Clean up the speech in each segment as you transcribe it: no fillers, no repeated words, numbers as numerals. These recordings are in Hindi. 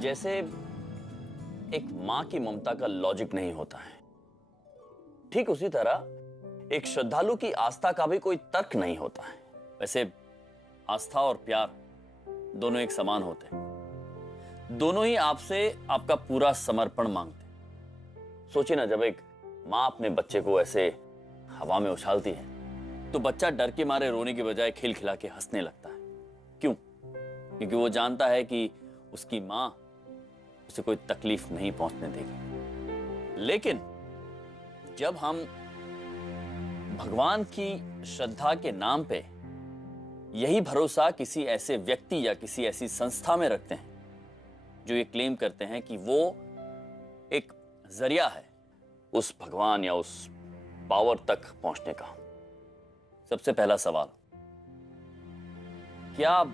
जैसे एक मां की ममता का लॉजिक नहीं होता है, ठीक उसी तरह एक श्रद्धालु की आस्था का भी कोई तर्क नहीं होता है। वैसे आस्था और प्यार दोनों एक समान होते हैं, दोनों ही आपसे आपका पूरा समर्पण मांगते हैं। सोचिए ना, जब एक मां अपने बच्चे को ऐसे हवा में उछालती है तो बच्चा डर के मारे रोने के बजाय खिलखिला के हंसने लगता है। क्यों? क्योंकि वो जानता है कि उसकी मां उसे कोई तकलीफ नहीं पहुंचने देगी। लेकिन जब हम भगवान की श्रद्धा के नाम पे यही भरोसा किसी ऐसे व्यक्ति या किसी ऐसी संस्था में रखते हैं जो ये क्लेम करते हैं कि वो एक जरिया है उस भगवान या उस पावर तक पहुंचने का, सबसे पहला सवाल, क्या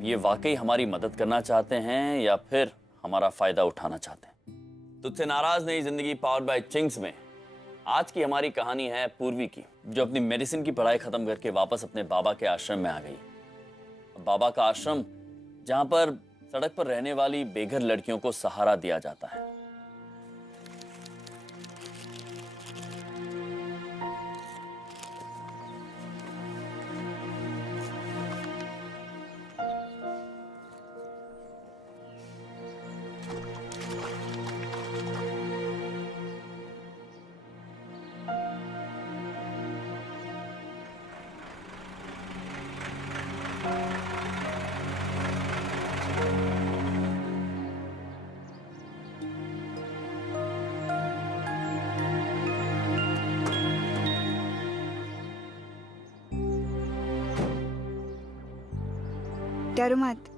ये वाकई हमारी मदद करना चाहते हैं या फिर हमारा फायदा उठाना चाहते हैं? तुझसे नाराज नहीं जिंदगी पावर्ड बाय चिंग्स में आज की हमारी कहानी है पूर्वी की, जो अपनी मेडिसिन की पढ़ाई खत्म करके वापस अपने बाबा के आश्रम में आ गई। बाबा का आश्रम जहां पर सड़क पर रहने वाली बेघर लड़कियों को सहारा दिया जाता है। डरो मत,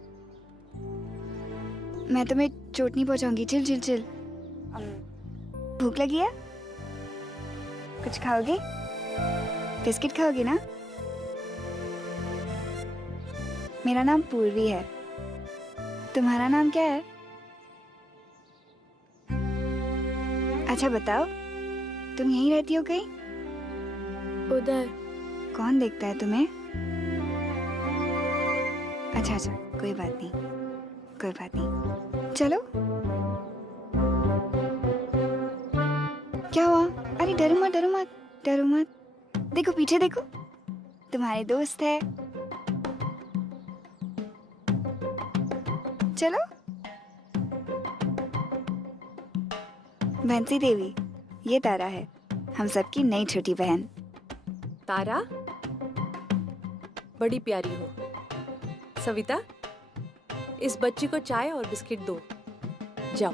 मैं तुम्हें चोट नहीं पहुंचाऊंगी। Chill chill chill. भूख लगी है? कुछ खाओगे? बिस्किट खाओगे ना? मेरा नाम पूर्वी है, तुम्हारा नाम क्या है? अच्छा बताओ, तुम यहीं रहती हो कहीं? उधर। कौन देखता है तुम्हें? अच्छा अच्छा, कोई बात नहीं, कोई बात नहीं, चलो। क्या हुआ? अरे डरो मत, डरो मत, डरो मत। देखो पीछे देखो, तुम्हारे दोस्त है। चलो। बंसी देवी, ये तारा है, हम सबकी नई छोटी बहन। तारा, बड़ी प्यारी हो। सविता, इस बच्ची को चाय और बिस्किट दो, जाओ।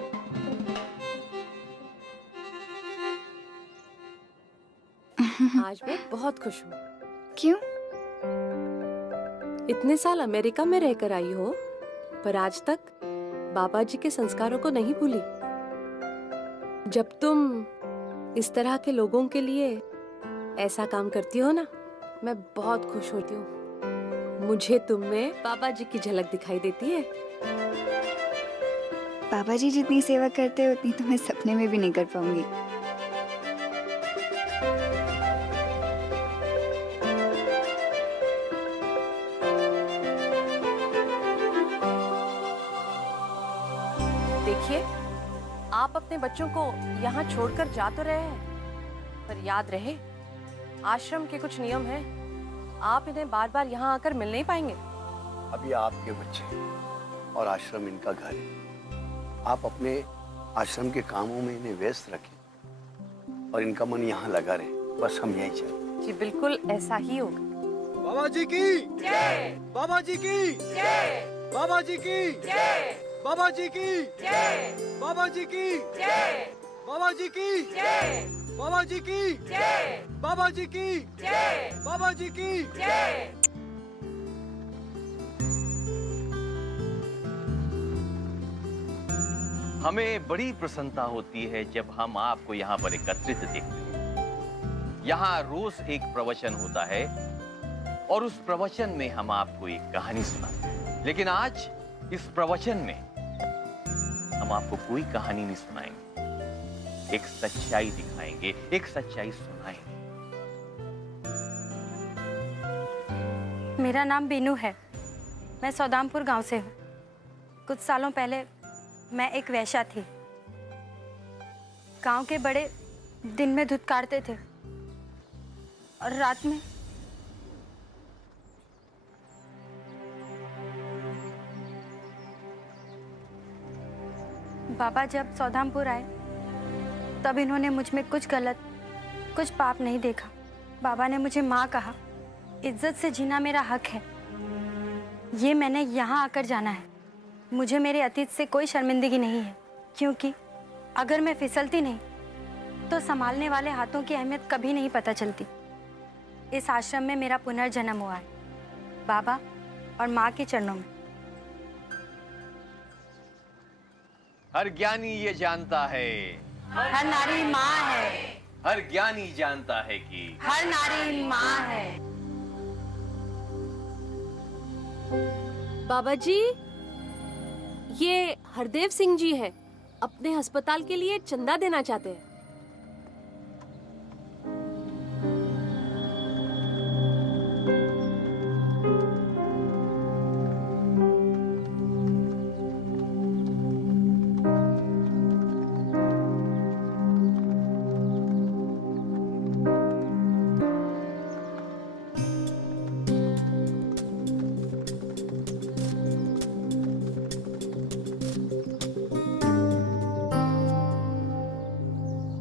आज मैं बहुत खुश हूँ। क्यों? इतने साल अमेरिका में रहकर आई हो, पर आज तक बाबा जी के संस्कारों को नहीं भूली। जब तुम इस तरह के लोगों के लिए ऐसा काम करती हो ना, मैं बहुत खुश होती हूँ। मुझे तुम में बाबा जी की झलक दिखाई देती है। बाबा जी जितनी सेवा करते हो उतनी तो मैं सपने में भी नहीं कर पाऊंगी। देखिए, आप अपने बच्चों को यहाँ छोड़कर जा तो रहे हैं, पर याद रहे, आश्रम के कुछ नियम हैं। आप इन्हें बार बार यहाँ आकर मिल नहीं पाएंगे। अभी आपके बच्चे और आश्रम इनका घर है। आप अपने आश्रम के कामों में इन्हें व्यस्त रखें और इनका मन यहाँ लगा रहे। बस हम यही चाहते। जी बिल्कुल ऐसा ही होगा। बाबा जी की जय, बाबा जी की जय, बाबा जी की जय, बाबा जी की जय, बाबा जी की जय, बाबा जी की जय, बाबा जी की जय, बाबा जी की जय, बाबा जी की जय। हमें बड़ी प्रसन्नता होती है जब हम आपको यहाँ पर एकत्रित देखते हैं। यहाँ रोज एक प्रवचन होता है और उस प्रवचन में हम आपको एक कहानी सुनाते। लेकिन आज इस प्रवचन में हम आपको कोई कहानी नहीं सुनाएंगे, एक सच्चाई दिखाएंगे, एक सच्चाई सुनाएंगे। मेरा नाम बीनू है। मैं सौदामपुर गांव से हूँ। कुछ सालों पहले मैं एक वेश्या थी। गांव के बड़े दिन में धुतकारते थे और रात में बाबा जब सौदामपुर आए तब इन्होंने मुझ में कुछ गलत, कुछ पाप नहीं देखा। बाबा ने मुझे माँ कहा, इज्जत से जीना मेरा हक है। ये मैंने यहाँ आकर जाना है। मुझे मेरे अतीत से कोई शर्मिंदगी नहीं है, क्योंकि अगर मैं फिसलती नहीं तो संभालने वाले हाथों की अहमियत कभी नहीं पता चलती। इस आश्रम में मेरा पुनर्जन्म हुआ है, बाबा और माँ के चरणों में। हर ज्ञानी ये जानता है, हर नारी माँ है। हर ज्ञानी जानता है कि हर नारी माँ है। बाबा जी, ये हरदेव सिंह जी हैं। अपने अस्पताल के लिए चंदा देना चाहते हैं।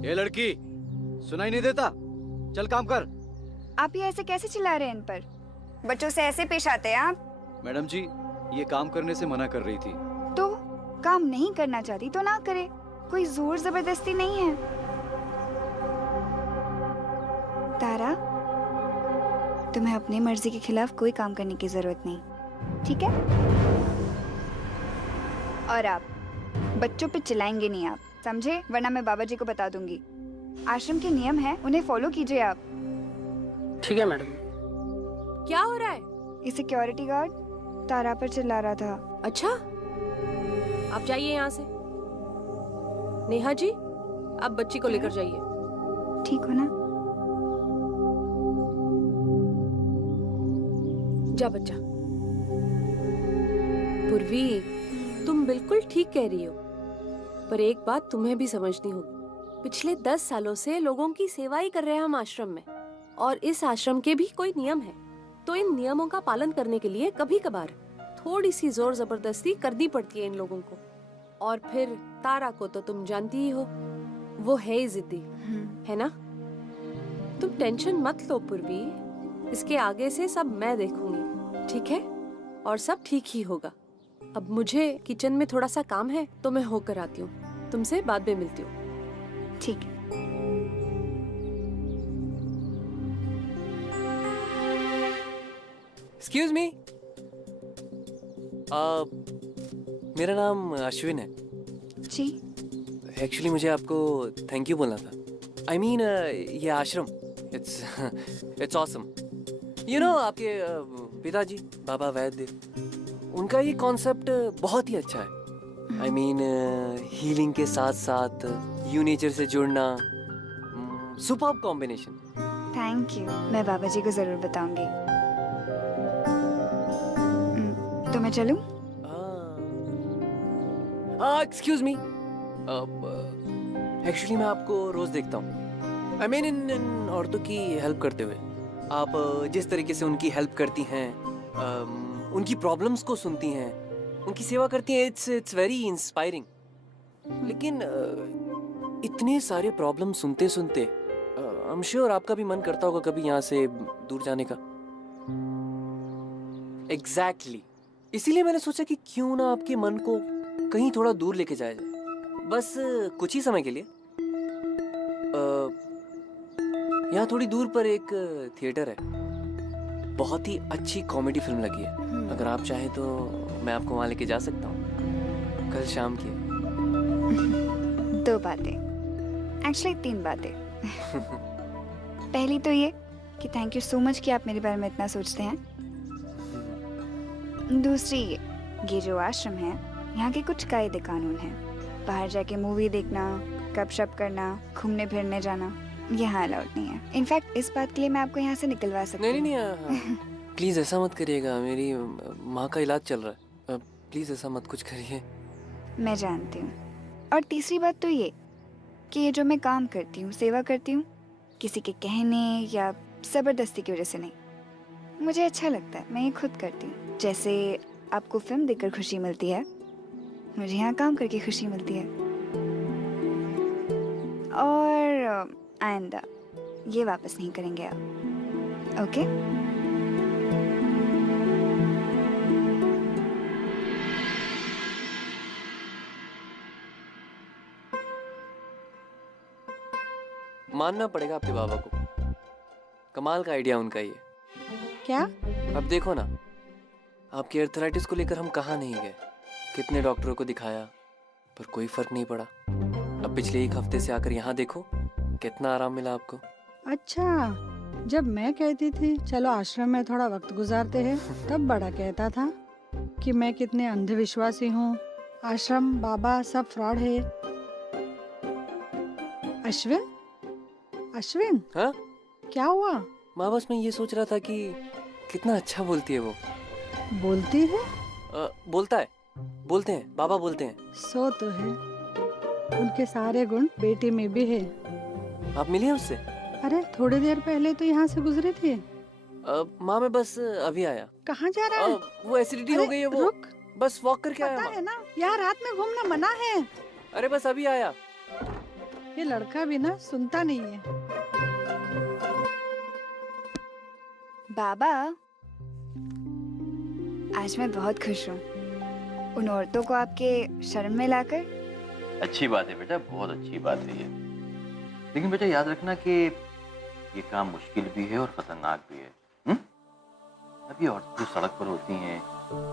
ये लड़की, सुनाई नहीं देता? चल काम कर। आप ये ऐसे कैसे चिल्ला रहे हैं इन पर? बच्चों से ऐसे पेश आते हैं आप? मैडम जी, ये काम करने से मना कर रही थी। तो काम नहीं करना चाहती तो ना करे, कोई जोर जबरदस्ती नहीं है। तारा, तुम्हें अपनी मर्जी के खिलाफ कोई काम करने की जरूरत नहीं, ठीक है? और आप बच्चों पे चिल्लाएंगे नहीं आप, समझे? वरना मैं बाबा जी को बता दूंगी। आश्रम के नियम हैं, उन्हें फॉलो कीजिए आप। ठीक है मैडम। क्या हो रहा है? ये सिक्योरिटी गार्ड तारा पर चिल्ला रहा था। अच्छा, आप जाइए यहाँ से। नेहा जी, आप बच्ची को लेकर जाइए। ठीक हो ना? जा बच्चा। पूर्वी, तुम बिल्कुल ठीक कह रही हो, पर एक बात तुम्हें भी समझनी होगी। पिछले 10 सालों से लोगों की सेवा ही कर रहे हैं हम आश्रम में, और इस आश्रम के भी कोई नियम है, तो इन नियमों का पालन करने के लिए कभी कभार थोड़ी सी जोर जबरदस्ती करनी पड़ती है इन लोगों को। और फिर तारा को तो तुम जानती ही हो, वो है ही जिद्दी, है ना? तुम टेंशन मत लो पूर्वी, इसके आगे से सब मैं देखूंगी, ठीक है? और सब ठीक ही होगा। अब मुझे किचन में थोड़ा सा काम है, तो मैं होकर आती हूँ। तुमसे बाद में मिलती हूँ। ठीक है। एक्सक्यूज मी, मेरा नाम अश्विन है। जी, एक्चुअली मुझे आपको थैंक यू बोलना था। आई मीन ये आश्रम, इट्स ऑसम। यू नो, आपके पिताजी बाबा वैद्य, उनका ये कॉन्सेप्ट बहुत ही अच्छा है। आई मीन हीलिंग के साथ साथ यू नेचर से जुड़ना, सुपर्ब कॉम्बिनेशन। Thank you. मैं बाबा जी को जरूर बताऊंगी। तो मैं चलूं? एक्सक्यूज मी, एक्चुअली मैं आपको रोज देखता हूँ। आई मीन इन औरतों की हेल्प करते हुए। आप जिस तरीके से उनकी हेल्प करती हैं, उनकी प्रॉब्लम्स को सुनती हैं, उनकी सेवा करती हैं, इट्स वेरी इंस्पायरिंग। लेकिन इतने सारे प्रॉब्लम सुनते सुनते आई एम श्योर आपका भी मन करता होगा कभी यहाँ से दूर जाने का। एग्जैक्टली, इसीलिए मैंने सोचा कि क्यों ना आपके मन को कहीं थोड़ा दूर लेके जाया जाए, बस कुछ ही समय के लिए। यहाँ थोड़ी दूर पर एक थिएटर है, बहुत ही अच्छी कॉमेडी फिल्म लगी है। अगर आप चाहें तो मैं आपको वहां लेके जा सकता हूँ कल शाम की। 2 बातें, एक्चुअली 3 बातें। पहली तो ये कि थैंक यू सो मच कि आप मेरे बारे में इतना सोचते हैं। दूसरी, ये जो आश्रम है, यहाँ के कुछ कायदे कानून हैं। बाहर जाके मूवी देखना, गपशप करना, घूमने फिरने जाना, यहाँ अलाउड नहीं है। इनफैक्ट इस बात के लिए मैं आपको यहाँ से निकलवा सकती नहीं हूँ। नहीं नहीं, प्लीज ऐसा मत करिएगा, मेरी माँ का इलाज चल रहा है, प्लीज ऐसा मत कुछ करिए। मैं जानती हूँ। और तीसरी बात तो ये कि ये जो मैं काम करती हूँ, सेवा करती हूँ, किसी के कहने या ज़बरदस्ती की वजह से नहीं, मुझे अच्छा लगता है, मैं ये खुद करती हूँ। जैसे आपको फिल्म देखकर खुशी मिलती है, मुझे यहाँ काम करके खुशी मिलती है। और आइंदा ये वापस नहीं करेंगे आप, ओके? मानना पड़ेगा आपके बाबा को, कमाल का आइडिया उनका ये। क्या? अब देखो ना, आपकी अर्थराइटिस को लेकर हम कहाँ नहीं गए, कितने डॉक्टरों को दिखाया, पर कोई फर्क नहीं पड़ा। अब पिछले एक हफ्ते से आकर यहाँ देखो, कितना आराम मिला आपको। अच्छा, जब मैं कहती थी चलो आश्रम में थोड़ा वक्त गुजारते हैं, तब बड़ा कहता था कि मैं कितने अंधविश्वासी हूँ, आश्रम बाबा सब फ्रॉड है। अश्विन, अश्विन, हाँ क्या हुआ? माँ, बस मैं ये सोच रहा था कि कितना अच्छा बोलती है वो। बोलती है? बोलता है, बोलते हैं, बाबा बोलते हैं। सो तो है, उनके सारे गुण बेटी में भी है। आप मिली हैं उससे? अरे थोड़ी देर पहले तो यहाँ से गुजरी थी। माँ मैं बस अभी आया। कहाँ जा रहा है? वो एसिडिटी हो अरे, गई है, वो रुक, बस वॉक करके आया पता माँ। है ना, यहाँ रात में घूमना मना है। अरे बस अभी आया। ये लड़का भी ना सुनता नहीं है। बाबा, आज मैं बहुत खुश हूँ उन औरतों को आपके शरण में लाकर। अच्छी बात है बेटा, बहुत अच्छी बात है ये। लेकिन बेटा याद रखना कि ये काम मुश्किल भी है और खतरनाक भी है। अभी औरतें जो सड़क पर होती हैं,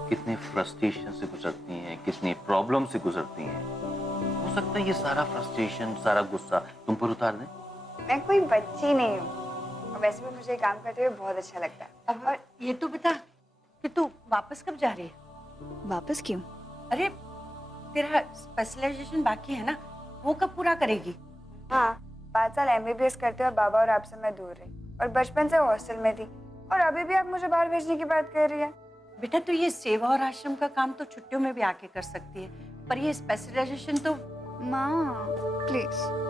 कितने फ्रस्ट्रेशन से गुजरती हैं, कितनी प्रॉब्लम से गुजरती हैं। हो सकता है ये सारा फ्रस्ट्रेशन, सारा गुस्सा तुम पर उतार दें। मैं कोई बच्ची नहीं हूँ, और वैसे भी मुझे काम करते हुए बहुत अच्छा लगता है। अब और ये तो बता कि तू वापस कब जा रही है? वापस क्यों? अरे तेरा स्पेशलाइजेशन बाकी है ना, वो कब पूरा करेगी? हाँ, 5 साल MBBS करते हुए बाबा और आपसे मैं दूर रही, और बचपन से हॉस्टल में थी, और अभी भी आप मुझे बाहर भेजने की बात कर रही है। बेटा तू ये सेवा और आश्रम का काम तो छुट्टियों में भी आके कर सकती है, पर ये स्पेशलाइजेशन तो। माँ प्लीज।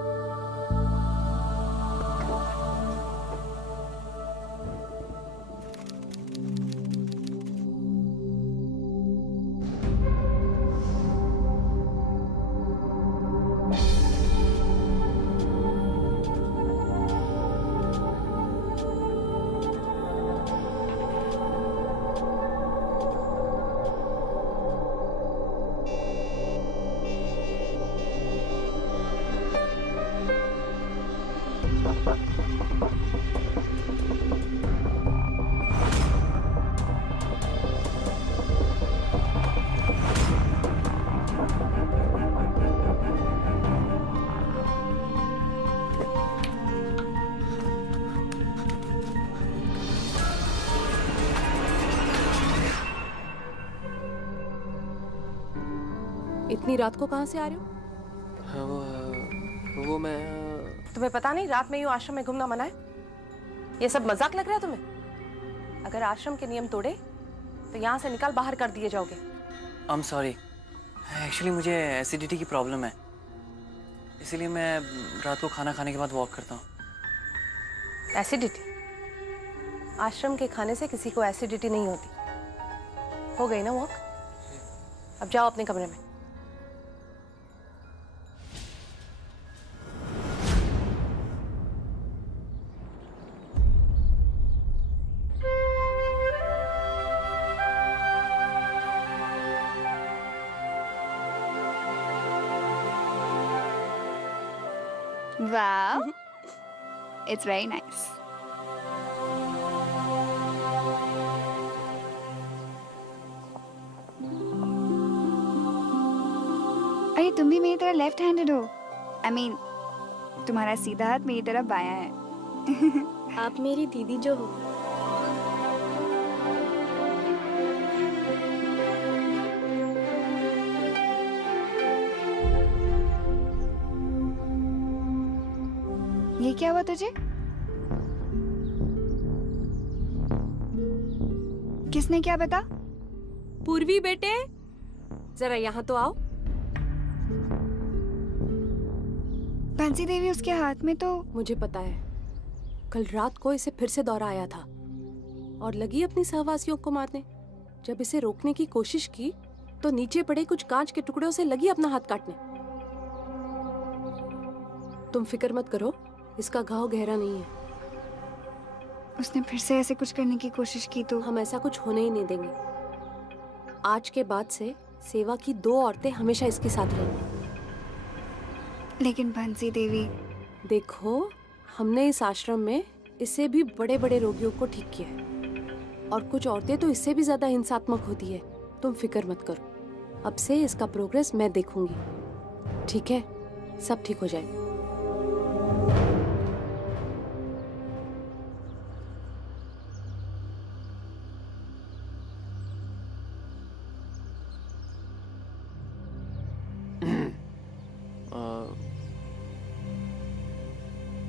इतनी रात को कहाँ से आ रहे हो? हाँ, वो मैं तुम्हें पता नहीं रात में यूं आश्रम में घूमना मना है? ये सब मजाक लग रहा है तुम्हें? अगर आश्रम के नियम तोड़े तो यहाँ से निकाल बाहर कर दिए जाओगे। I'm sorry, एक्चुअली मुझे एसिडिटी की प्रॉब्लम है, इसीलिए मैं रात को खाना खाने के बाद वॉक करता हूँ। एसिडिटी? आश्रम के खाने से किसी को एसिडिटी नहीं होती। हो गई ना वॉक? अब जाओ अपने कमरे में। Wow, it's very nice. अरे तुम भी मेरी तरह लेफ्ट हैंडेड हो? I mean, तुम्हारा सीधा हाथ मेरी तरह बायां है। आप मेरी दीदी जो हो। ये क्या हुआ तुझे? किसने क्या बता? पूर्वी बेटे, जरा यहाँ तो आओ। बंसी देवी उसके हाथ में तो। मुझे पता है, कल रात को इसे फिर से दौरा आया था और लगी अपनी सहवासियों को मारने। जब इसे रोकने की कोशिश की तो नीचे पड़े कुछ कांच के टुकड़ों से लगी अपना हाथ काटने। तुम फिक्र मत करो, इसका घाव गहरा नहीं है। उसने फिर से ऐसे कुछ करने की कोशिश की तो? हम ऐसा कुछ होने ही नहीं देंगे। आज के बाद से सेवा की 2 औरतें हमेशा इसके साथ रहेंगी। लेकिन बंसी देवी। देखो, हमने इस आश्रम में इससे भी बड़े बड़े रोगियों को ठीक किया है और कुछ औरतें तो इससे भी ज्यादा हिंसात्मक होती है। तुम फिक्र मत करो, अब से इसका प्रोग्रेस मैं देखूंगी। ठीक है, सब ठीक हो जाएगा।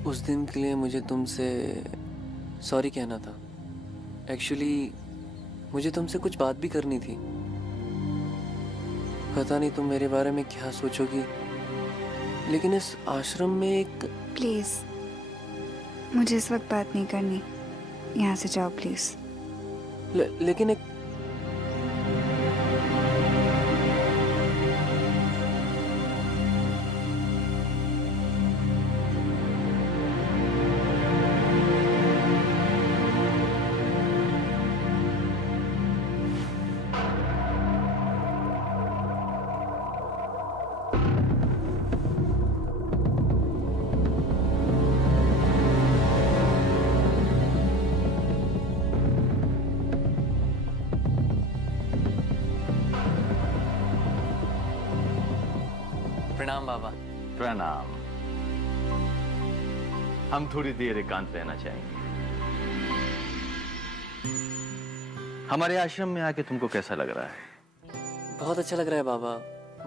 उस दिन के लिए मुझे तुमसे सॉरी कहना था। एक्चुअली मुझे तुमसे कुछ बात भी करनी थी। पता नहीं तुम मेरे बारे में क्या सोचोगी, लेकिन इस आश्रम में एक। प्लीज, मुझे इस वक्त बात नहीं करनी, यहाँ से जाओ प्लीज। लेकिन एक प्रणाम बाबा। प्रणाम। हम थोड़ी देर एकांत रहना चाहेंगे। हमारे आश्रम में आके तुमको कैसा लग रहा है? बहुत अच्छा लग रहा है बाबा।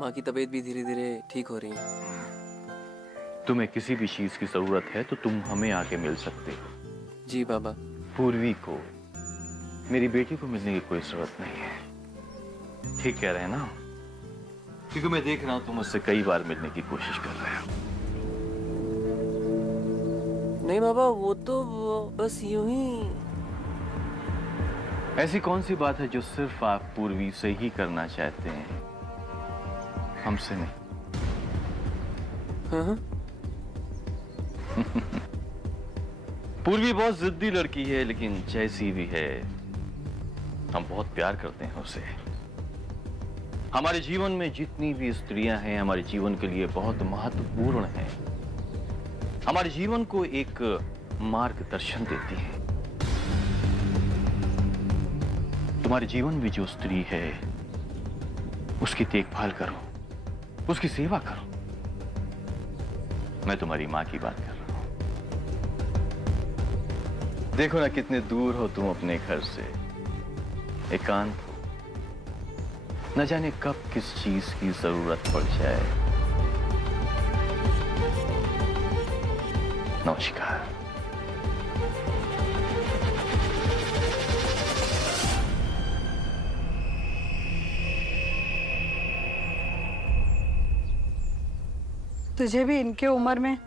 माँ की तबीयत भी धीरे धीरे ठीक हो रही है। तुम्हें किसी भी चीज की जरूरत है तो तुम हमें आके मिल सकते हो। जी बाबा। पूर्वी को, मेरी बेटी को मिलने की कोई जरूरत नहीं है। ठीक कह रहे हैं ना? क्योंकि मैं देख रहा हूं तुम मुझसे कई बार मिलने की कोशिश कर रहे हो। नहीं बाबा, वो तो बस यूं ही। ऐसी कौन सी बात है जो सिर्फ आप पूर्वी से ही करना चाहते हैं, हमसे नहीं? हाँ। पूर्वी बहुत जिद्दी लड़की है, लेकिन जैसी भी है हम बहुत प्यार करते हैं उसे। हमारे जीवन में जितनी भी स्त्रियां हैं हमारे जीवन के लिए बहुत महत्वपूर्ण हैं। हमारे जीवन को एक मार्गदर्शन देती हैं। तुम्हारे जीवन में जो स्त्री है उसकी देखभाल करो, उसकी सेवा करो। मैं तुम्हारी मां की बात कर रहा हूं। देखो ना कितने दूर हो तुम अपने घर से, एकांत हो। न जाने कब किस चीज की जरूरत पड़ जाए। नमस्कार। तुझे भी इनके उम्र में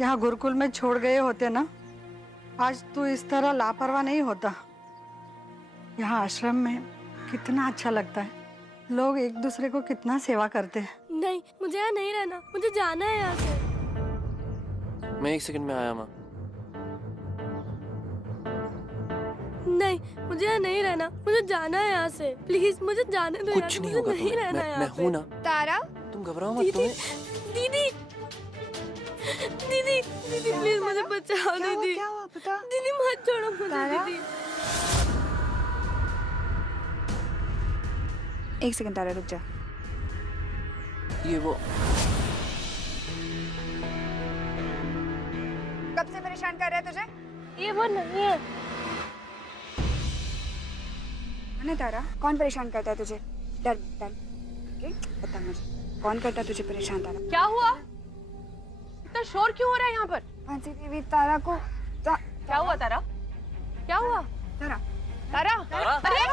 यहाँ गुरुकुल में छोड़ गए होते ना, आज तू इस तरह लापरवाह नहीं होता। यहाँ आश्रम में कितना अच्छा लगता है, लोग एक दूसरे को कितना सेवा करते हैं। नहीं, मुझे यहाँ नहीं रहना, मुझे जाना है यहाँ से। मैं 1 सेकंड में आया माँ। नहीं, मुझे यहाँ नहीं रहना, मुझे जाना है यहाँ से। प्लीज मुझे जाने दो। कुछ नहीं होगा नहीं रहना मैं यहाँ हूँ ना। तारा, तुम घबराओ मत। तुम्हें दीदी, दीदी, दीदी प्लीज मुझे बचाओ। दीदी, क्या हुआ पता? दीदी मत छोड़ो मुझे। तारा? दीदी, 1 सेकंड तारा, रुक जा। ये वो कब से परेशान कर रहा है तुझे? ये वो नहीं है। ना तारा, कौन परेशान करता है तुझे? डर डर के बता मुझे, कौन करता है तुझे परेशान तारा? क्या हुआ? इतना शोर क्यों हो रहा है यहाँ पर? बंसी देवी तारा को क्या हुआ तारा? क्या हुआ? तारा तारा? अरे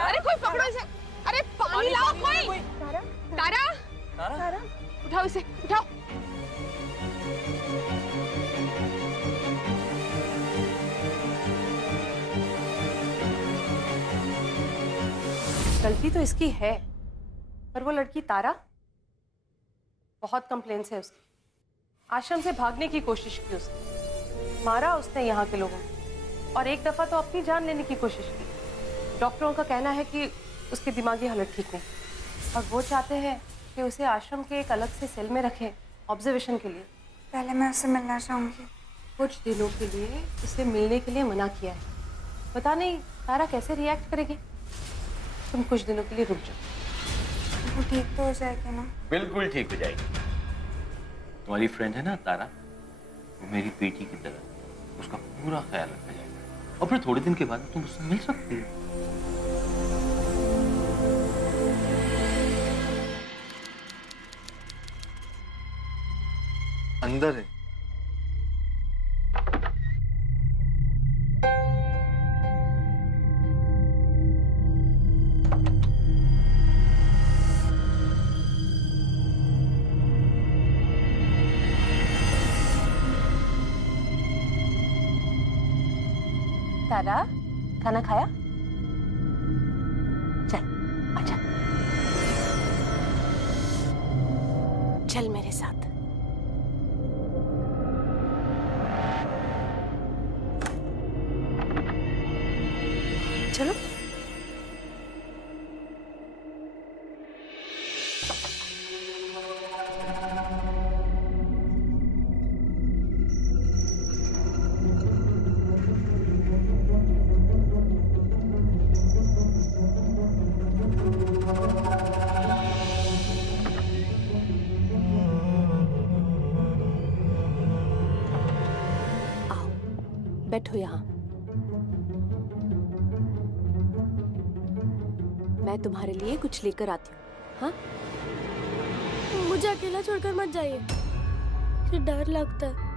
अरे कोई पकड़ो इसे। अरे पानी लाओ कोई। तारा तारा तारा उठाओ इसे, उठाओ। गलती तो इसकी है, पर वो लड़की तारा, बहुत कंप्लेंट्स है उसकी। आश्रम से भागने की कोशिश की उसने, मारा उसने यहाँ के लोगों को, और एक दफा तो अपनी जान लेने की कोशिश की। डॉक्टरों का कहना है कि उसकी दिमागी हालत ठीक नहीं, और वो चाहते हैं कि उसे आश्रम के एक अलग से सेल में रखें ऑब्जर्वेशन के लिए। पहले मैं उससे मिलना चाहूंगी। कुछ दिनों के लिए उसे मिलने के लिए मना किया है। पता नहीं तारा कैसे रिएक्ट करेगी। तुम कुछ दिनों के लिए रुक जाओ। वो ठीक तो हो जाएगी ना? बिल्कुल ठीक हो जाएगी। तुम्हारी फ्रेंड है ना तारा, वो मेरी बेटी की तरह, उसका पूरा ख्याल रखा जाएगा, और फिर थोड़े दिन के बाद तुम उससे मिल सकती हो। अंदर है। तारा, खाना खाया? चल आजा, चल मेरे साथ। चलो। आओ, बैठो यहाँ। मैं तुम्हारे लिए कुछ लेकर आती हूँ। हाँ? मुझे अकेला छोड़कर मत जाइए, मुझे डर लगता है।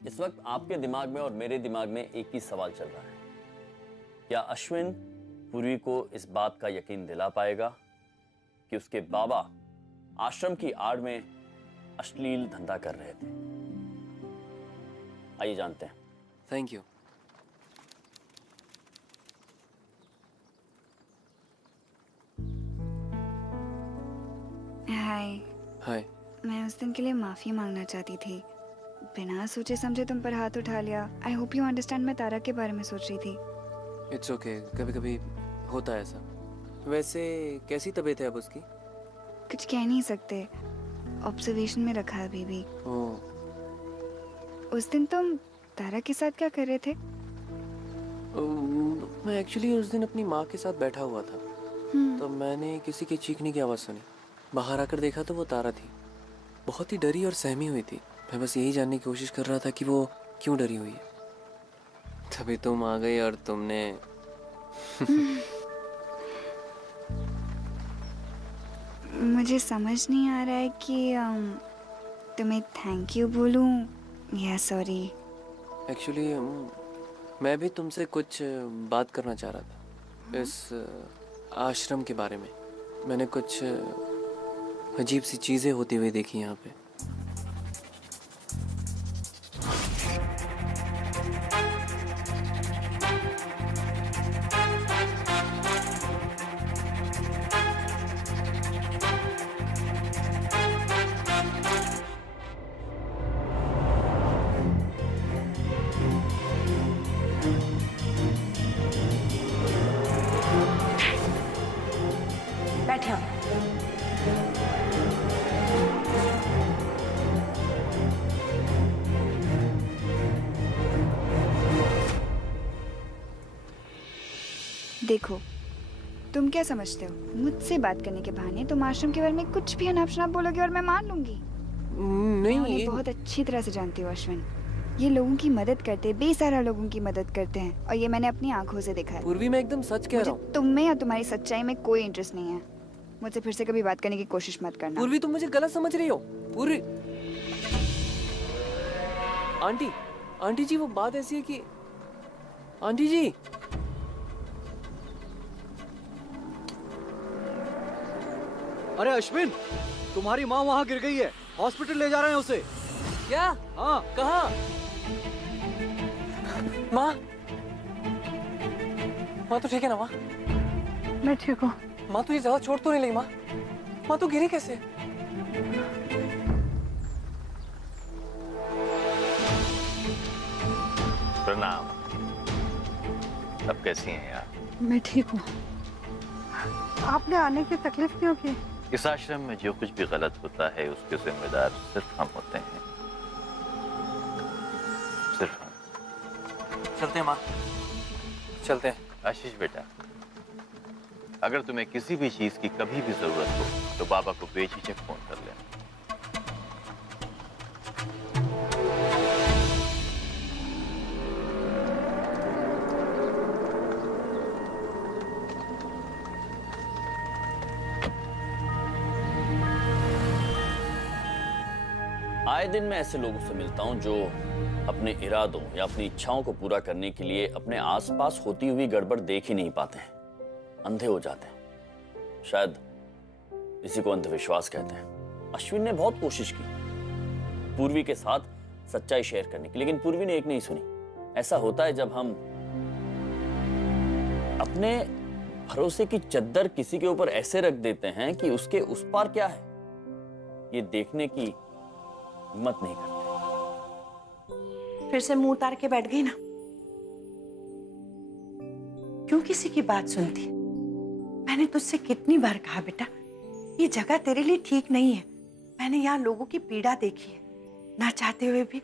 इस वक्त आपके दिमाग में और मेरे दिमाग में एक ही सवाल चल रहा है, क्या अश्विन पूर्वी को इस बात का यकीन दिला पाएगा कि उसके बाबा आश्रम की आड़ में अश्लील धंधा कर रहे थे? आइए जानते हैं। Thank you. हाय। हाय। मैं उस दिन के लिए माफी मांगना चाहती थी, बिना सोचे समझे तुम पर हाथ उठा लिया। आई होप यू अंडरस्टैंड, मैं तारा के बारे में सोच रही थी। इट्स ओके, कभी कभी होता है ऐसा। वैसे कैसी तबीयत है अब उसकी? कुछ कह नहीं सकते, ऑब्जर्वेशन में रखा है अभी भी। उस दिन तुम तारा के साथ क्या कर रहे थे? मैं एक्चुअली उस दिन अपनी माँ के साथ बैठा हुआ था, तो मैंने किसी के चीखने की आवाज़ सुनी। बाहर आकर देखा तो वो तारा थी, बहुत ही डरी और सहमी हुई थी। मैं बस यही जानने की कोशिश कर रहा था कि वो क्यों डरी हुई है। तभी तुम आ गई और तुमने मुझे समझ नहीं आ रहा है कि तुम्हें थैंक यू बोलूं या सॉरी। एक्चुअली मैं भी तुमसे कुछ बात करना चाह रहा था इस आश्रम के बारे में। मैंने कुछ अजीब सी चीज़ें होती हुई देखी यहाँ पे। बैठे हो। देखो, तुम क्या समझते हो? मुझसे बात करने के बहाने तुम आश्रम के बारे में कुछ भी अनाप शनाप बोलोगे और मैं मान लूंगी। मैं नहीं उन्हें ये बहुत अच्छी तरह से जानती हूँ अश्विन। ये लोगों की मदद करते, बेसहारा लोगों की मदद करते हैं, और ये मैंने अपनी आंखों से देखा है। पूर्वी, मैं एकदम सच कह रहा हूँ। तुम में या तुम्हारी सच्चाई में कोई इंटरेस्ट नहीं है। मुझसे फिर से कभी बात करने की कोशिश मत करना। पूर्वी, तुम मुझे गलत समझ रही हो। पूर्वी, आंटी, आंटी जी, वो बात ऐसी है कि आंटी जी, अरे अश्विन, तुम्हारी माँ वहाँ गिर गई है, हॉस्पिटल ले जा रहे हैं उसे। क्या? हाँ। कहाँ? माँ, माँ तो ठीक है ना? माँ, मैं ठीक हूँ। माँ तुझे ज्यादा चोट तो नहीं लगी? माँ, माँ तू गिरी कैसे? प्रणाम। अब कैसी हैं यार? मैं ठीक हूँ। आपने आने की तकलीफ क्यों की? इस आश्रम में जो कुछ भी गलत होता है उसके जिम्मेदार सिर्फ हम होते हैं, सिर्फ हम। चलते हैं माँ, चलते हैं। आशीष बेटा, अगर तुम्हें किसी भी चीज की कभी भी जरूरत हो तो बाबा को बेझिझक फोन कर लेना। आए दिन मैं ऐसे लोगों से मिलता हूं जो अपने इरादों या अपनी इच्छाओं को पूरा करने के लिए अपने आसपास होती हुई गड़बड़ देख ही नहीं पाते हैं, अंधे हो जाते हैं। शायद इसी को अंधविश्वास कहते हैं। अश्विन ने बहुत कोशिश की पूर्वी के साथ सच्चाई शेयर करने की, लेकिन पूर्वी ने एक नहीं सुनी। ऐसा होता है जब हम अपने भरोसे की चद्दर किसी के ऊपर ऐसे रख देते हैं कि उसके उस पार क्या है ये देखने की हिम्मत नहीं करते। फिर से मुंह उतार के बैठ गई ना? क्यों किसी की बात सुनती? मैंने तुझसे कितनी बार कहा बेटा, ये जगह तेरे लिए ठीक नहीं है। मैंने यहाँ लोगों की पीड़ा देखी है, ना चाहते हुए भी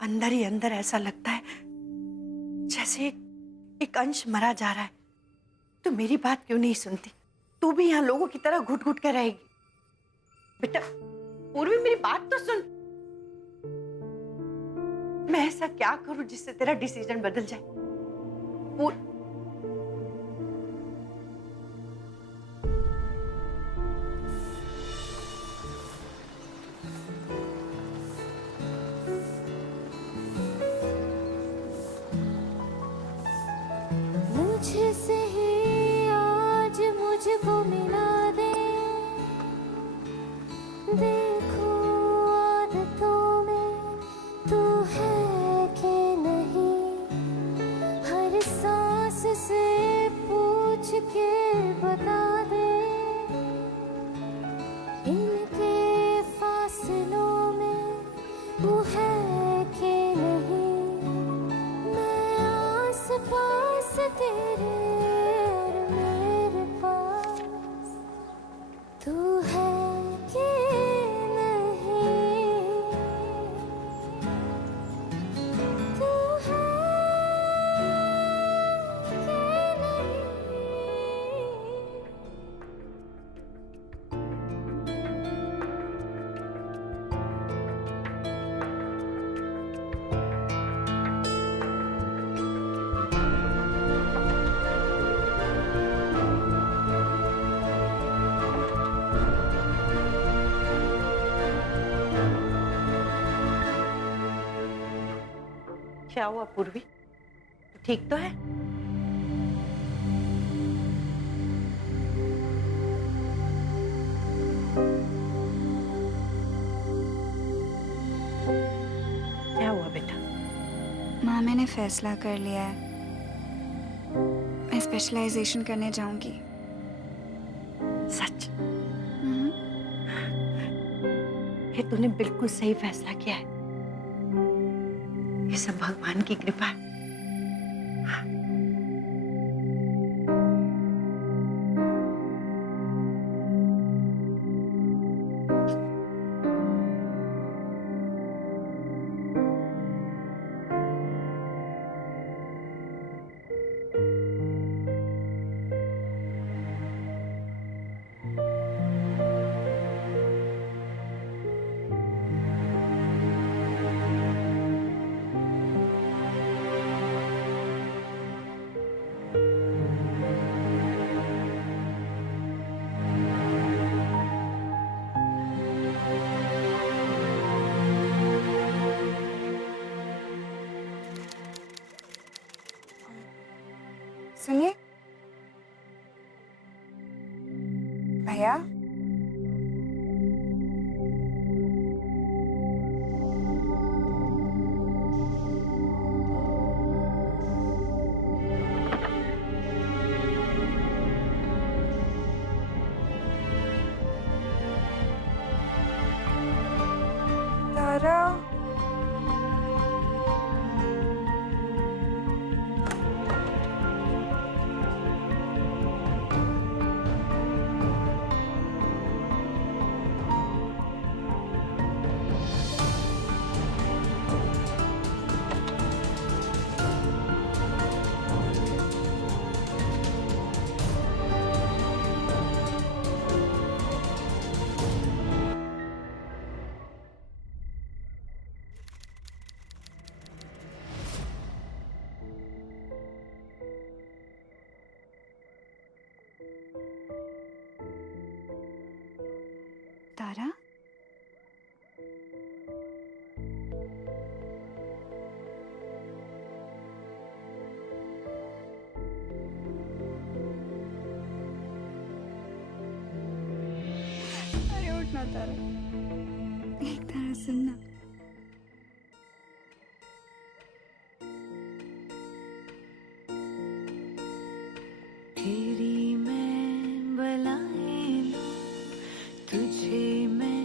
अंदर ही अंदर ऐसा लगता है जैसे एक अंश मरा जा रहा है। तो मेरी बात क्यों नहीं सुनती? तू भी यहाँ लोगों की तरह घुट घुट कर रहेगी? बेटा पूर्वी, मेरी बात तो सुन। मैं ऐसा क्या करूं जिससे तेरा डिसीजन बदल जाए? मुझसे ही आज मुझको मिला दे, देखो आदतों में तू है कि नहीं, हर सांस से पूछ के बता दे, इनके फासलों में तू है कि नहीं, मैं आस पास तेरे और मेरे पास तू है कि नहीं, तू है कि नहीं। क्या हुआ पूर्वी, ठीक तो है? क्या हुआ बेटा? माँ, मैंने फैसला कर लिया है, मैं स्पेशलाइजेशन करने जाऊंगी। सच? ये तूने बिल्कुल सही फैसला किया है। ये सब भगवान की कृपा है। सुनिए भैया, तारा, तारा, अरे उठना तारा, एक तारा सुनना। तेरी मैं बलाएं लूं, तुझे मैं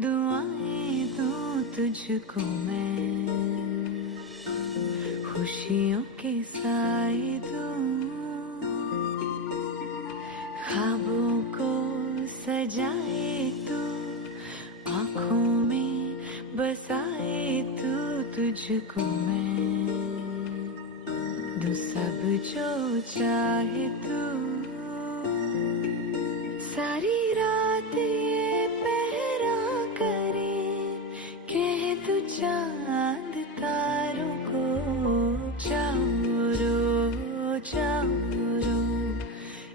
दुआएं दूं, तुझको मैं खुशियों के साए दूं, ख्वाबों को सजाए तू, आँखों में बसाए तू, तुझको मैं दूं सब जो चाहे तू, सारी रात ये पहरा करे, कह तू चांद तारों को, चारो चारो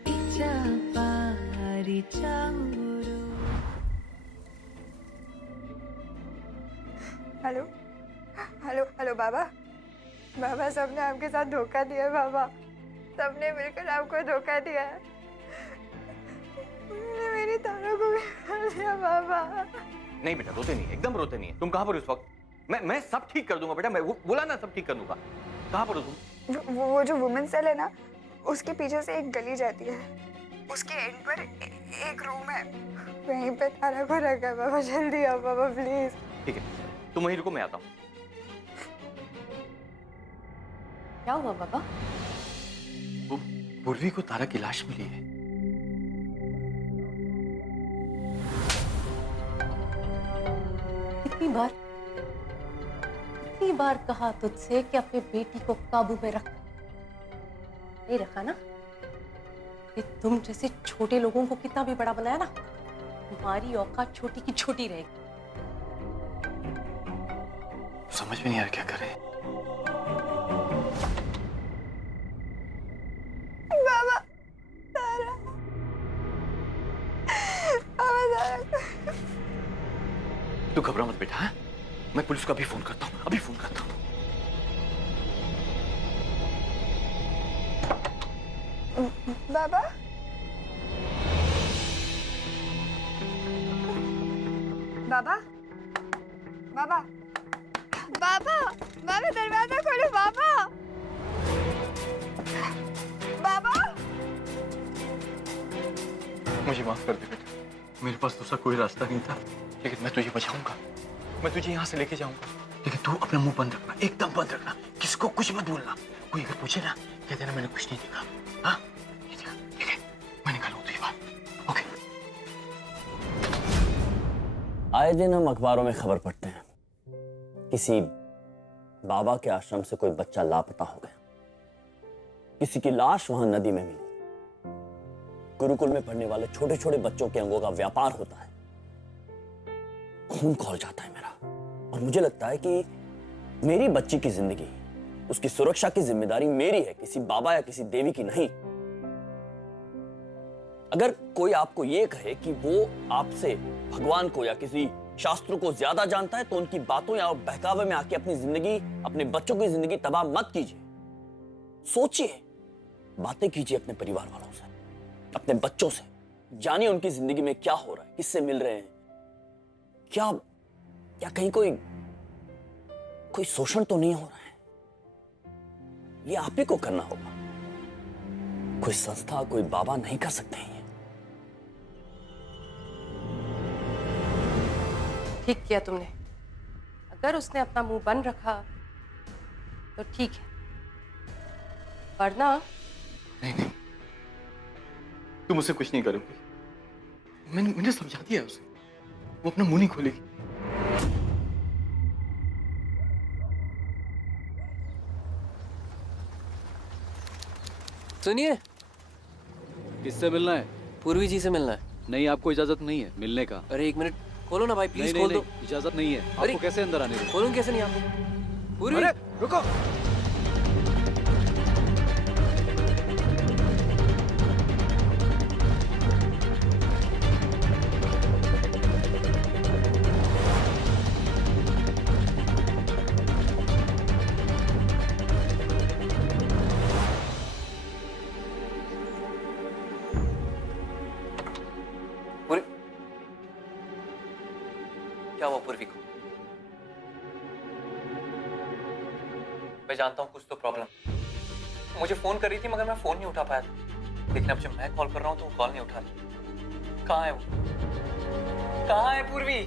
इचा पारी चारो। हेलो हेलो हेलो बाबा, बाबा सबने आपके साथ धोखा दिया है बाबा, सबने मिलकर आपको धोखा दिया है। उन्होंने मेरी तारों को भी मार दिया बाबा। नहीं बेटा, रोते नहीं, एकदम रोते नहीं है। तुम कहाँ पर हो इस वक्त? मैं सब ठीक कर दूंगा बेटा, मैं बोला ना सब ठीक कर दूंगा। कहाँ पर हो तुम? वो जो वुमेन सेल है ना, उसके पीछे से एक गली जाती है, उसके एंड पर एक रूम है, वहीं पे तारा को रखा है बाबा। जल्दी आओ बाबा प्लीज। ठीक है, तुम वहीं रुको, मैं आता हूँ। क्या हुआ बाबा? वो पूर्वी को तारा की लाश मिली है। कितनी बार कहा तुझसे कि अपने बेटी को काबू में रख, नहीं रखा ना? ये तुम जैसे छोटे लोगों को कितना भी बड़ा बनाया ना, तुम्हारी औकात छोटी की छोटी रहेगी। समझ में नहीं आ रहा क्या करें। बाबा तारा, बाबा तारा। तू घबरा मत बेटा, हाँ? मैं पुलिस को अभी फोन करता हूँ, अभी फोन करता हूँ। बाबा बाबा बाबा बाबा बाबा दरवाजा खोलो बाबा। बाबा मुझे माफ कर दे बेटा, मेरे पास दूसरा कोई रास्ता नहीं था, लेकिन मैं तुझे बचाऊंगा, मैं तुझे यहाँ से लेके जाऊंगा। लेकिन तू अपना मुंह बंद रखना, एकदम बंद रखना, किसी को कुछ मत बोलना। कोई अगर पूछे ना, कह देना मैंने कुछ नहीं देखा। हाँ नहीं देखा, ठीक है? मैं निकालूं तुझे बात, ओके? आए दिन हम अखबारों में खबर पढ़ते हैं, किसी बाबा के आश्रम से कोई बच्चा लापता हो गया, किसी की लाश वहां नदी में मिली। गुरुकुल में पढ़ने वाले छोटे छोटे बच्चों के अंगों का व्यापार होता है। खून खौल जाता है मेरा, और मुझे लगता है कि मेरी बच्ची की जिंदगी, उसकी सुरक्षा की जिम्मेदारी मेरी है, किसी बाबा या किसी देवी की नहीं। अगर कोई आपको यह कहे कि वो आपसे भगवान को या किसी शास्त्रों को ज्यादा जानता है, तो उनकी बातों या बहकावे में आके अपनी जिंदगी, अपने बच्चों की जिंदगी तबाह मत कीजिए। सोचिए, बातें कीजिए अपने परिवार वालों से, अपने बच्चों से। जानिए उनकी जिंदगी में क्या हो रहा है, किससे मिल रहे हैं, क्या क्या कहीं कोई शोषण तो नहीं हो रहा है। ये आप ही को करना होगा, कोई संस्था, कोई बाबा नहीं कर सकते हैं। ठीक किया तुमने। अगर उसने अपना मुंह बंद रखा तो ठीक है, वरना नहीं नहीं, तुम मुझसे कुछ नहीं करोगे। मैंने समझा दिया उसे, वो अपना मुंह नहीं खोलेगी। सुनिए, किससे मिलना है? पूर्वी जी से मिलना है। नहीं, आपको इजाजत नहीं है मिलने का। अरे एक मिनट खोलो ना भाई, प्लीज खोल दो। इजाजत नहीं है। अरे आपको कैसे अंदर आने दो? खोलूं कैसे नहीं आपको? पूर्वी, अरे रुको। पूर्वी, क्या हुआ पूर्वी को? मैं जानता हूँ कुछ तो प्रॉब्लम। मुझे फोन कर रही थी मगर मैं फोन नहीं उठा पाया था। लेकिन अब जब मैं कॉल कर रहा हूँ तो वो कॉल नहीं उठा रही। कहाँ है वो? कहाँ है पूर्वी?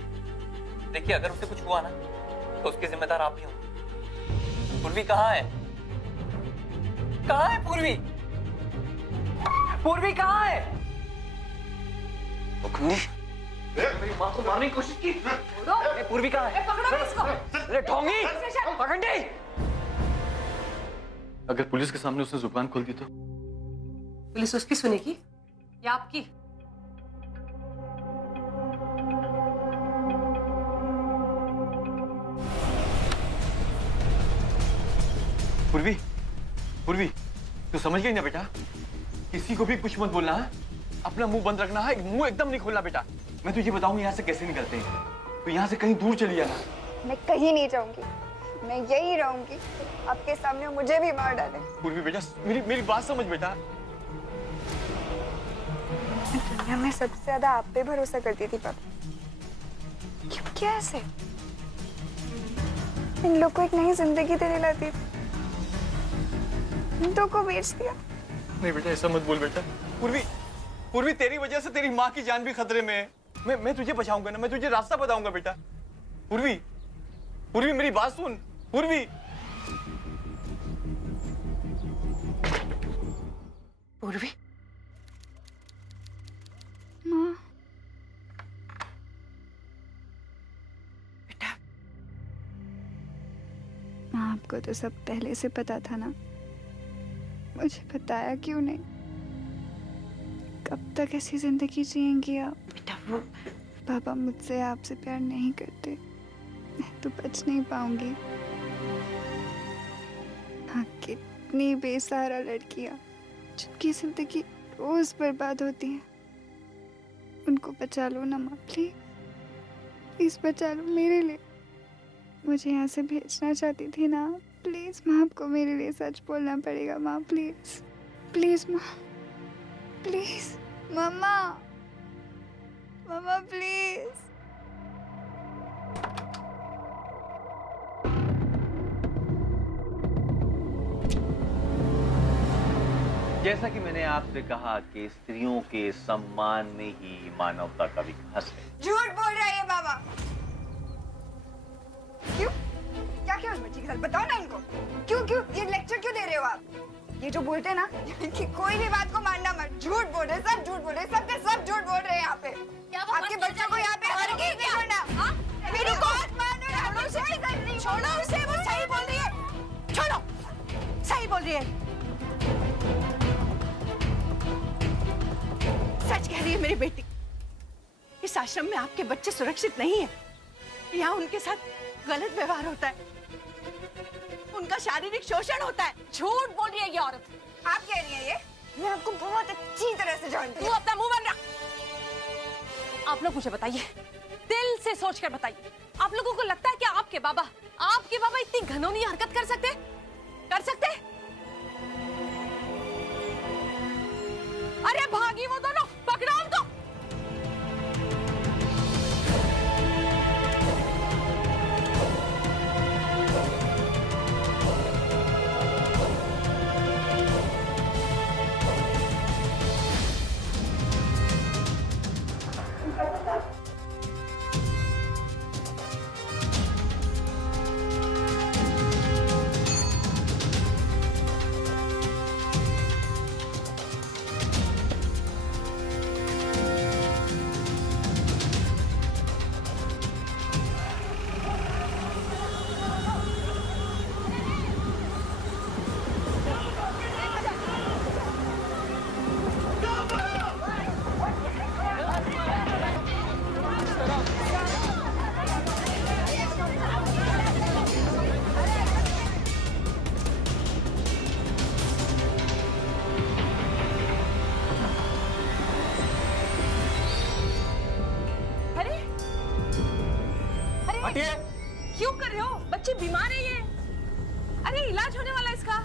देखिए अगर उससे कुछ हुआ ना तो उसके जिम्मेदार आप ही होंगे। पूर्वी कहाँ है? कहाँ है पूर्वी? पूर्वी कहाँ है? मेरी माँ को मारने की कोशिश की। पूर्वी कहाँ है? पकड़ो इसको। अरे ढोंगी, पकड़। अगर पुलिस के सामने उसने जुबान खोल दी तो? पुलिस उसकी सुनेगी या आपकी? पूर्वी, पूर्वी, तू समझ गई ना बेटा? किसी को भी कुछ मत बोलना है, अपना मुंह बंद रखना है, मुंह एकदम नहीं खोलना बेटा। मैं तुझे बताऊंगी यहाँ से कैसे निकलते हैं। तो यहाँ से कहीं दूर चली जाना। मैं कहीं नहीं जाऊंगी, मैं यही रहूंगी। आपके सामने मुझे भी मार डाले। पूर्वी बेटा, मेरी बात समझ बेटा। दुनिया में सबसे ज्यादा आप पे भरोसा करती थी पापा। क्यों, क्या ऐसे? इन लोग को एक नई जिंदगी देने लाती थी, इन दो को बेच दिया। नहीं बेटा, ऐसा मत बोल बेटा। पूर्वी, पूर्वी तेरी वजह से तेरी माँ की जान भी खतरे में है। मैं तुझे बचाऊंगा ना, मैं तुझे रास्ता बताऊंगा बेटा। पूर्वी, पूर्वी मेरी बात सुन। पूर्वी, पूर्वी, माँ, बेटा, माँ आपको तो सब पहले से पता था ना, मुझे बताया क्यों नहीं? कब तक ऐसी जिंदगी जिएंगी आप? बेटा वो पापा मुझसे आपसे प्यार नहीं करते, मैं तो बच नहीं पाऊंगी। हाँ, कितनी बेसहारा लड़कियां जिनकी जिंदगी रोज बर्बाद होती है, उनको बचा लो ना माँ, प्लीज प्लीज बचा लो मेरे लिए। मुझे यहाँ से भेजना चाहती थी ना, प्लीज माँ, आपको मेरे लिए सच बोलना पड़ेगा माँ, प्लीज प्लीज माँ, प्लीज मम्मा, मम्मा प्लीज। जैसा कि मैंने आपसे कहा कि स्त्रियों के सम्मान में ही मानवता का विकास है। झूठ बोल रहा है ये बाबा। क्यों? क्या क्या उस बच्ची के साथ? बताओ ना इनको। क्यों क्यों ये लेक्चर क्यों दे रहे हो आप? ये जो बोलते हैं ना कि कोई भी बात को मानना मत, झूठ बोल रहे, सब झूठ बोल रहे, सब के सब झूठ बोल रहे हैं यहाँ पे। आपके बच्चों को यहाँ पे हरगिज़ नहीं छोड़ना। मेरी बात मानो, छोड़ो उसे, वो सही बोल रही है। छोड़ो, सही बोल रही है। सच कह रही है मेरी बेटी। इस आश्रम में आपके बच्चे सुरक्षित नहीं है। यहाँ उनके साथ गलत व्यवहार होता है, उनका शारीरिक शोषण होता है। झूठ बोल रही है ये औरत। आप कह रही हैं ये? मैं आपको बहुत अच्छी तरह से जानती तू हूँ। अपना मुंह बंद रख। आप लोग मुझे बताइए, दिल से सोचकर बताइए, आप लोगों को लगता है कि आपके बाबा इतनी घिनौनी हरकत कर सकते हैं? अरे भागी वो दोनों, पकड़ो उनको। क्यों कर रहे हो? बच्चे बीमार है ये। अरे इलाज होने वाला है इसका।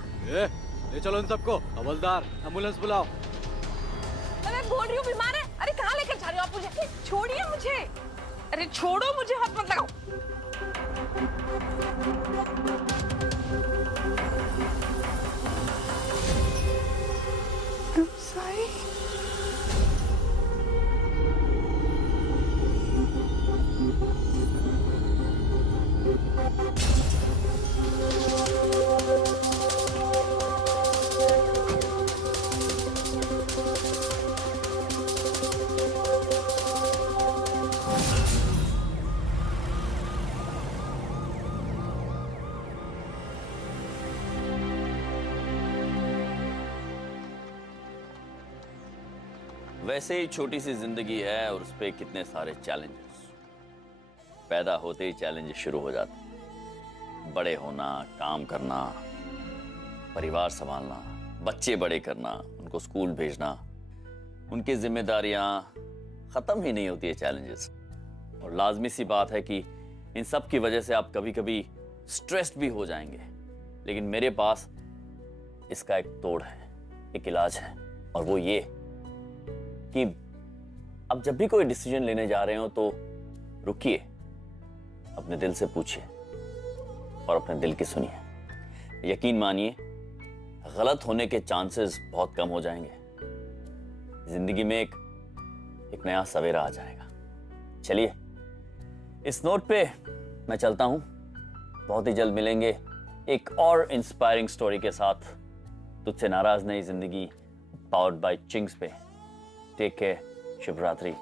ले चलो इन सबको, हवलदार एम्बुलेंस बुलाओ। मैं बोल रही हूँ बीमार है। अरे कहाँ लेकर जा रहे हो आप मुझे? छोड़िए मुझे। अरे छोड़ो मुझे, हाथ मत लगाओ। I'm sorry. वैसे ही छोटी सी जिंदगी है और उस पे कितने सारे चैलेंजेस। पैदा होते ही चैलेंजेस शुरू हो जाते हैं। बड़े होना, काम करना, परिवार संभालना, बच्चे बड़े करना, उनको स्कूल भेजना, उनकी जिम्मेदारियां खत्म ही नहीं होती है चैलेंजेस। और लाजमी सी बात है कि इन सब की वजह से आप कभी कभी स्ट्रेस्ड भी हो जाएंगे। लेकिन मेरे पास इसका एक तोड़ है, एक इलाज है, और वो ये कि अब जब भी कोई डिसीजन लेने जा रहे हो तो रुकिए, अपने दिल से पूछिए और अपने दिल की सुनिए। यकीन मानिए, गलत होने के चांसेस बहुत कम हो जाएंगे। जिंदगी में एक नया सवेरा आ जाएगा। चलिए, इस नोट पे मैं चलता हूं। बहुत ही जल्द मिलेंगे एक और इंस्पायरिंग स्टोरी के साथ। तुझसे नाराज नई जिंदगी, पावर्ड बाय चिंग्स पे। टेक केयर, शुभ रात्रि।